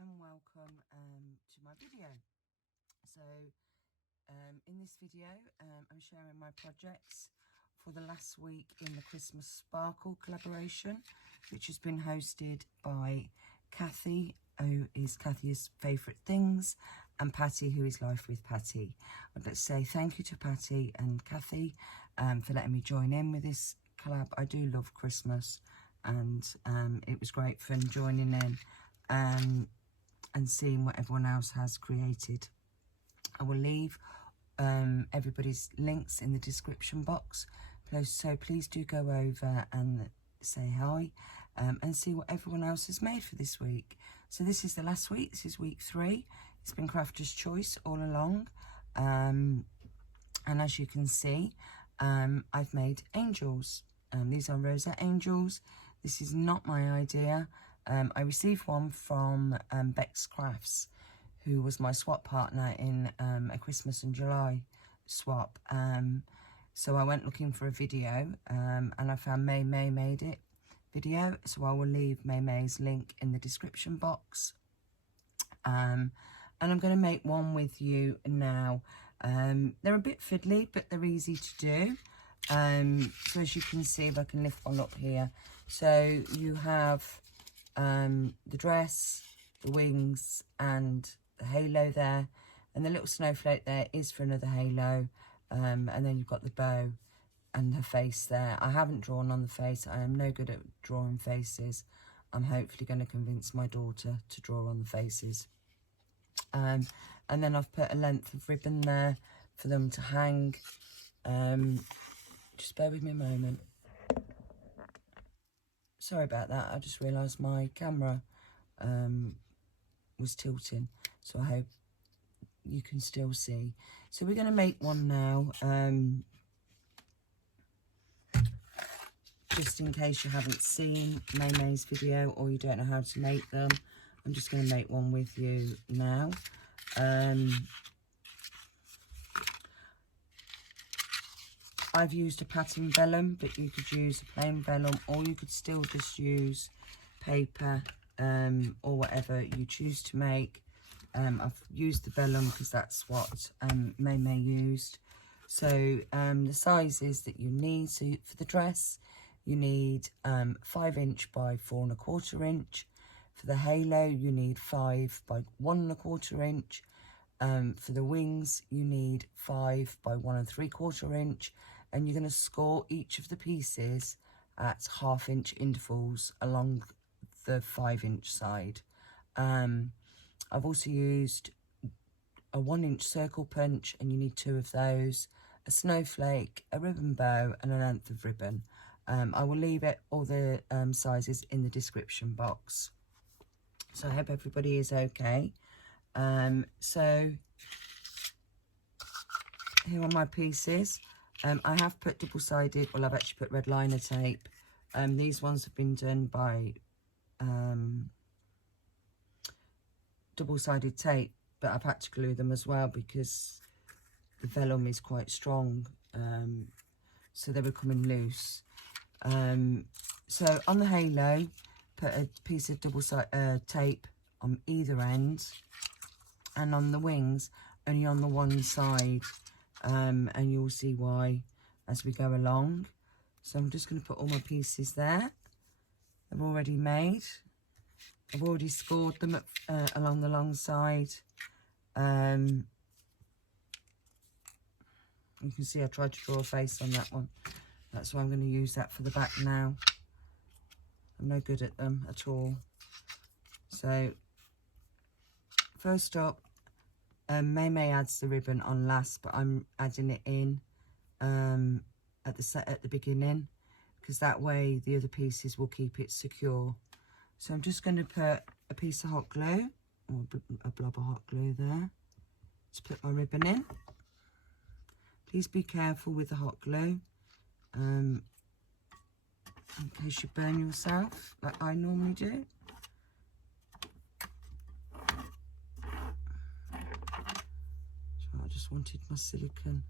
and welcome to my video. So in this video I'm sharing my projects for the last week in the Christmas Sparkle collaboration, which has been hosted by Kathy, who is Kathy's favourite things, and Patti, who is Life with Patti. I'd like to say thank you to Patti and Kathy for letting me join in with this collab. I do love Christmas, and it was great fun joining in and seeing what everyone else has created. I will leave everybody's links in the description box, so please do go over and say hi and see what everyone else has made for this week. So this is the last week, this is week 3. It's been Crafter's Choice all along, and as you can see, I've made angels. These are rosette angels. This is not my idea. I received one from Beck's Crafts, who was my swap partner in a Christmas and July swap. So I went looking for a video and I found May made it video. So I will leave May's link in the description box. And I'm going to make one with you now. They're a bit fiddly, but they're easy to do. So as you can see, if I can lift one up here. So you have the dress, the wings, and the halo there, and the little snowflake there is for another halo, and then you've got the bow and her face there. I haven't drawn on the face. I am no good at drawing faces. I'm hopefully going to convince my daughter to draw on the faces. And then I've put a length of ribbon there for them to hang. Just bear with me a moment. Sorry about that, I just realised my camera was tilting, so I hope you can still see. So we're going to make one now, just in case you haven't seen May's video or you don't know how to make them. I'm just going to make one with you now. I've used a pattern vellum, but you could use a plain vellum, or you could still just use paper or whatever you choose to make. I've used the vellum because that's what May used. So the sizes that you need, so for the dress you need 5 inch by 4 1/4 inch. For the halo you need 5 by 1 1/4 inch. For the wings you need 5 by 1 3/4 inch. And you're going to score each of the pieces at 1/2 inch intervals along the 5 inch side. I've also used a 1 inch circle punch, and you need 2 of those, a snowflake, a ribbon bow, and a length of ribbon. I will leave all the sizes in the description box. So I hope everybody is okay. So here are my pieces. I have put double-sided, well, I've actually put red liner tape. These ones have been done by double-sided tape, but I've had to glue them as well because the vellum is quite strong, so they were coming loose. So on the halo, put a piece of double-sided tape on either end, and on the wings, only on the one side. And you'll see why as we go along. So I'm just going to put all my pieces there. They're already made. I've already scored them along the long side. You can see I tried to draw a face on that one. That's why I'm going to use that for the back now. I'm no good at them at all. So first up, May adds the ribbon on last, but I'm adding it in at the beginning, because that way the other pieces will keep it secure. So I'm just going to put a piece of hot glue, or a blob of hot glue there, to put my ribbon in. Please be careful with the hot glue, in case you burn yourself like I normally do. I just wanted my silicone.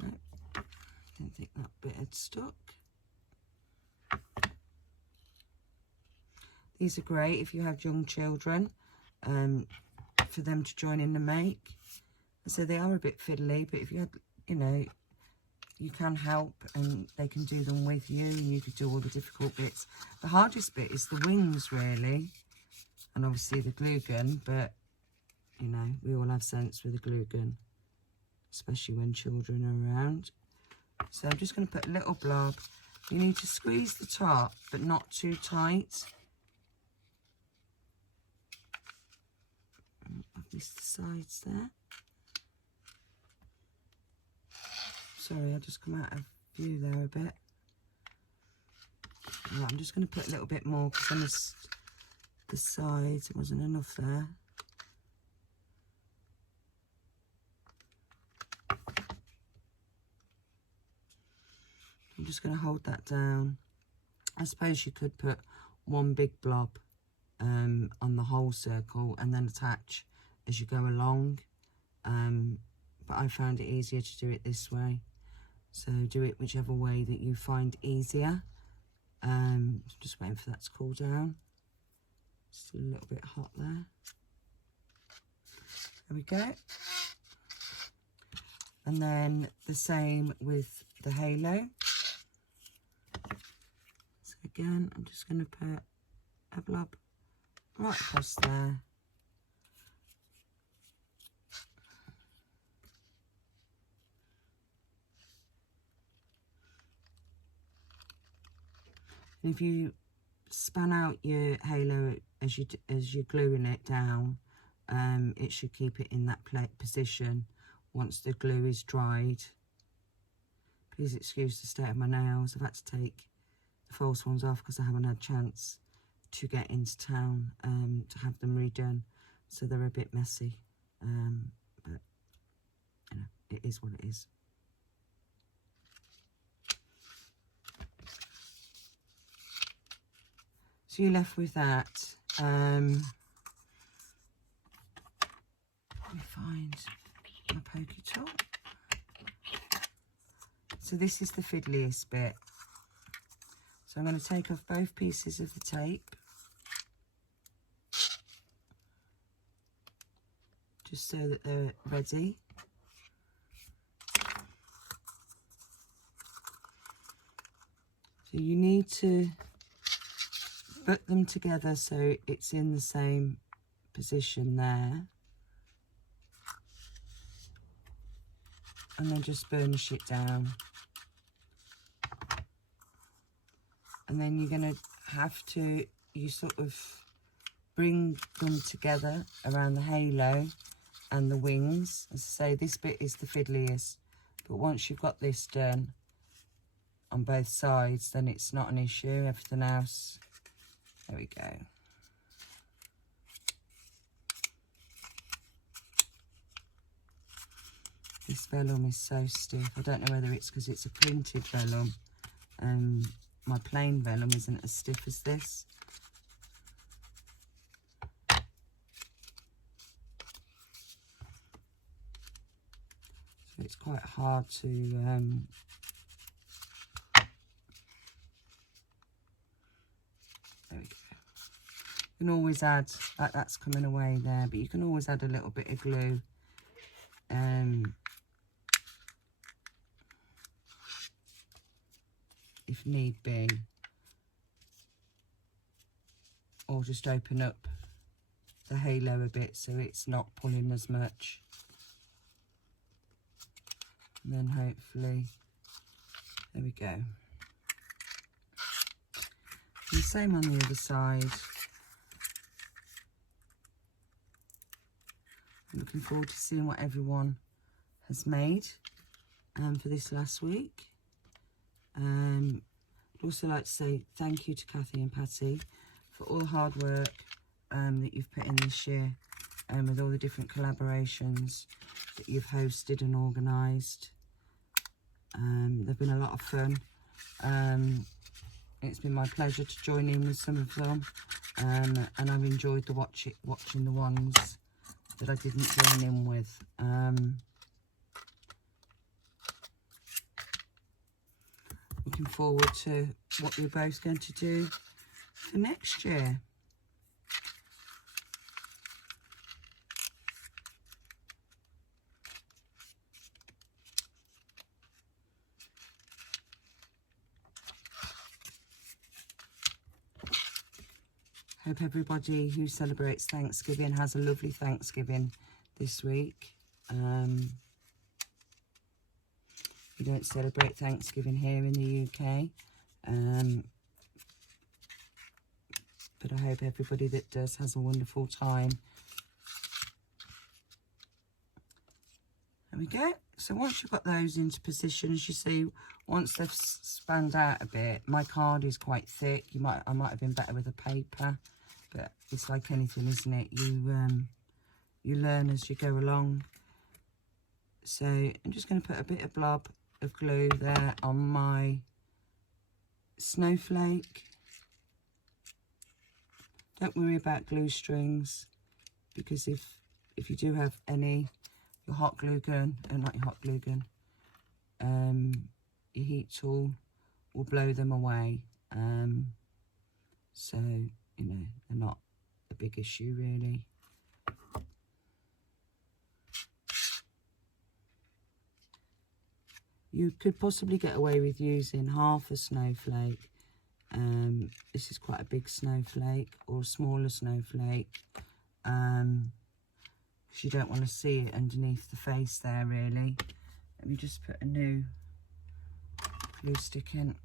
No, didn't think that bit had stuck. These are great if you have young children, for them to join in and make. So they are a bit fiddly, but if you had, you know, you can help and they can do them with you, and you could do all the difficult bits. The hardest bit is the wings, really, and obviously the glue gun, but, you know, we all have sense with a glue gun, especially when children are around. So I'm just going to put a little blob. You need to squeeze the top, but not too tight. I've missed the sides there. Sorry, I just come out of view there a bit. Right, I'm just going to put a little bit more because I missed the sides. There wasn't enough there. I'm just going to hold that down. I suppose you could put one big blob on the whole circle and then attach as you go along. But I found it easier to do it this way. So do it whichever way that you find easier. Just waiting for that to cool down. Still a little bit hot there. There we go. And then the same with the halo. So again, I'm just going to put a blob right across there. And if you span out your halo as you're gluing it down, it should keep it in that position once the glue is dried. Please excuse the state of my nails. I've had to take the false ones off because I haven't had a chance to get into town to have them redone, so they're a bit messy, but you know, it is what it is. So you're left with that. Let me find my pokey tool. So this is the fiddliest bit. So I'm going to take off both pieces of the tape, just so that they're ready. So you need to put them together so it's in the same position there, and then just burnish it down. And then you're going to have to, you sort of bring them together around the halo and the wings. As I say, this bit is the fiddliest, but once you've got this done on both sides, then it's not an issue. Everything else, there we go. This vellum is so stiff. I don't know whether it's because it's a printed vellum. My plain vellum isn't as stiff as this. So it's quite hard to there we go. You can always add, that's coming away there, but you can always add a little bit of glue. If need be, or just open up the halo a bit so it's not pulling as much, and then hopefully, there we go. And the same on the other side. I'm looking forward to seeing what everyone has made for this last week. I'd also like to say thank you to Kathy and Patti for all the hard work that you've put in this year, with all the different collaborations that you've hosted and organised. They've been a lot of fun. It's been my pleasure to join in with some of them, and I've enjoyed watching the ones that I didn't join in with. Looking forward to what we're both going to do for next year. Hope everybody who celebrates Thanksgiving has a lovely Thanksgiving this week. We don't celebrate Thanksgiving here in the UK. But I hope everybody that does has a wonderful time. There we go. So once you've got those into position, as you see, once they've spanned out a bit, my card is quite thick. I might have been better with a paper, but it's like anything, isn't it? You learn as you go along. So I'm just going to put a bit of blob of glue there on my snowflake. Don't worry about glue strings, because if you do have any, your hot glue gun, not your hot glue gun, your heat tool will blow them away. So, you know, they're not a big issue really. You could possibly get away with using half a snowflake. This is quite a big snowflake, or a smaller snowflake, because you don't want to see it underneath the face there really. Let me just put a new glue stick in.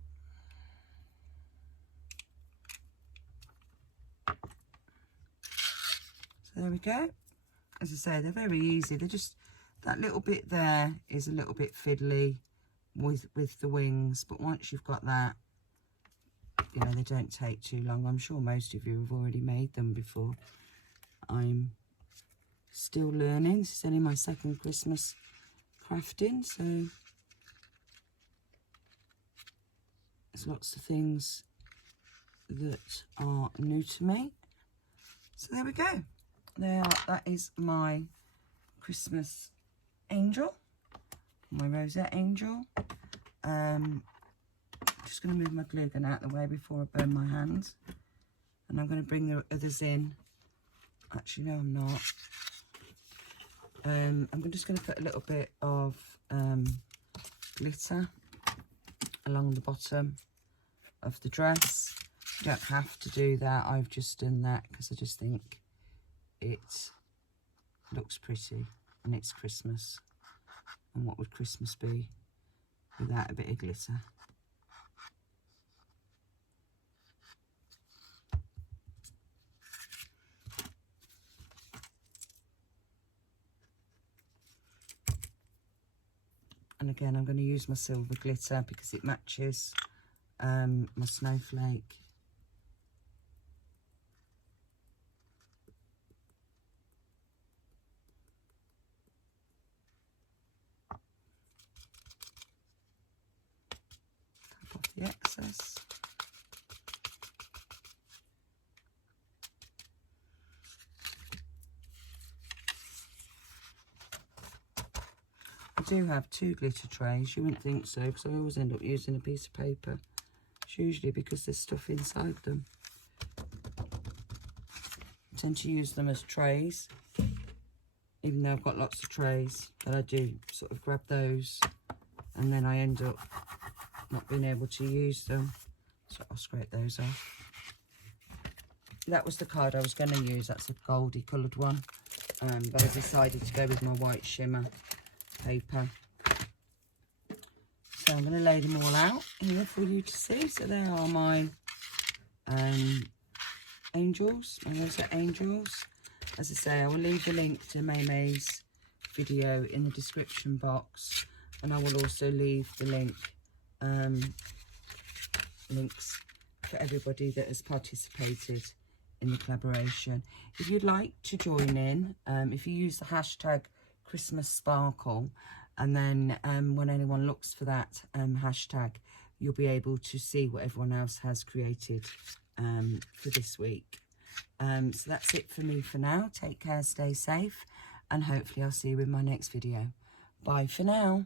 So there we go. As I say, they're very easy. They're just, that little bit there is a little bit fiddly with the wings, but once you've got that, you know, they don't take too long. I'm sure most of you have already made them before. I'm still learning. This is only my second Christmas crafting, so there's lots of things that are new to me. So there we go. That is my Christmas angel, my rosette angel. Just going to move my glue gun out of the way before I burn my hands, and I'm going to bring the others in. Actually, no, I'm not. I'm just going to put a little bit of glitter along the bottom of the dress. You don't have to do that. I've just done that because I just think it looks pretty, and it's Christmas. And what would Christmas be without a bit of glitter? And again, I'm going to use my silver glitter because it matches my snowflake. Tap off the excess. I do have 2 glitter trays. You wouldn't think so, because I always end up using a piece of paper. It's usually because there's stuff inside them. I tend to use them as trays, even though I've got lots of trays, but I do sort of grab those and then I end up not being able to use them. So I'll scrape those off. That was the card I was going to use. That's a goldy coloured one, but I decided to go with my white shimmer paper. So I'm going to lay them all out here for you to see. So there are my angels, my rosette angels. As I say, I will leave the link to May's video in the description box, and I will also leave the links for everybody that has participated in the collaboration. If you'd like to join in, if you use the hashtag Christmas Sparkle, and then when anyone looks for that hashtag, you'll be able to see what everyone else has created for this week. So that's it for me for now. Take care, stay safe, and hopefully I'll see you in my next video. Bye for now.